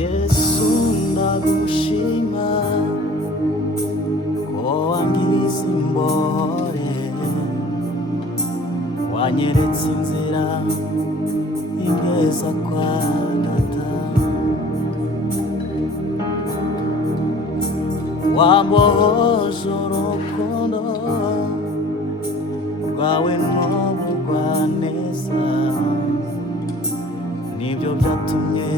Yesu ndagushima ko wangize imbore, wanyeretse inzira ingeza kwa Data, wambohoje urukundo rwawe n'ubugwaneza, nibyo byatumye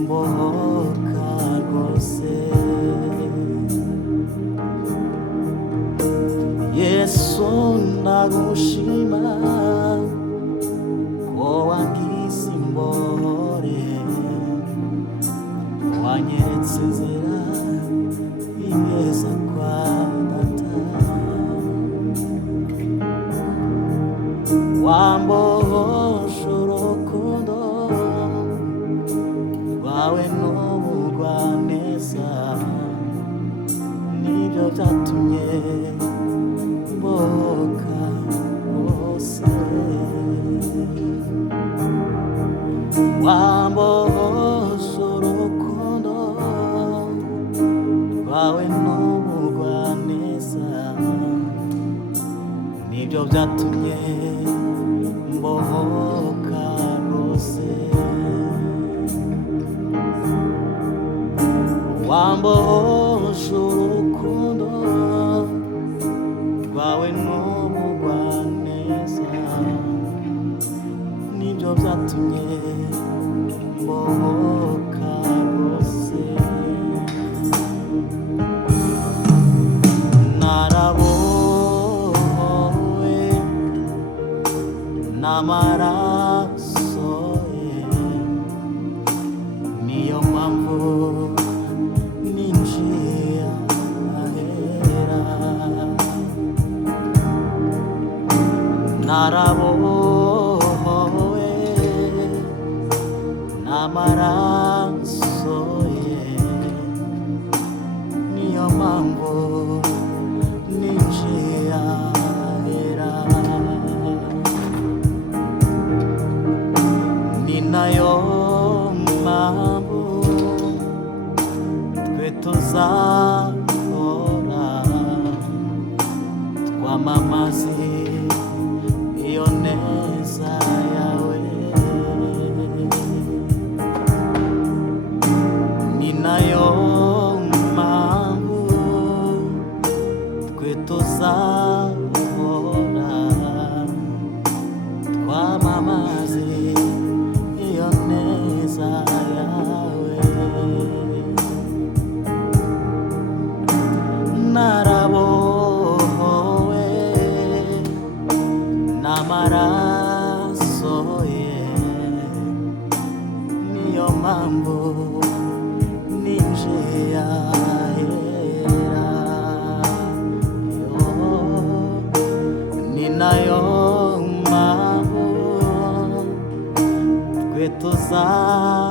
mbohoka rwose. Yesu ndagushima ko wangize imbore, wanyeretse inzira ingeza kwa Data, wambohoje urukundo rwawe n'ubugwaneza, nibyo byatumye mbohoka rwose. Wambohoje urukundo rwawe n'ubugwaneza, nibyo byatumye mbohoka rwose. Wambohoje urukundo rwawe n'ubugwaneza, nibyo byatumye mbohoka rwose. Narabohowe n'amaraso ye, niyo mpamvu ninjiye ahera. Narabohowe n'amaraso ye, niyo mpamvu ninjiye ahera. Ni nayo mpamvu twe tuzahora twamamaza iyo neza yawe. Ni nayo mpamvu twe tuzahora twamamaza iyo neza yawe. Narabohowe n'amaraso ye, niyo mpamvu ninjiye ahera. Ni nayo mpamvu twe tuzahora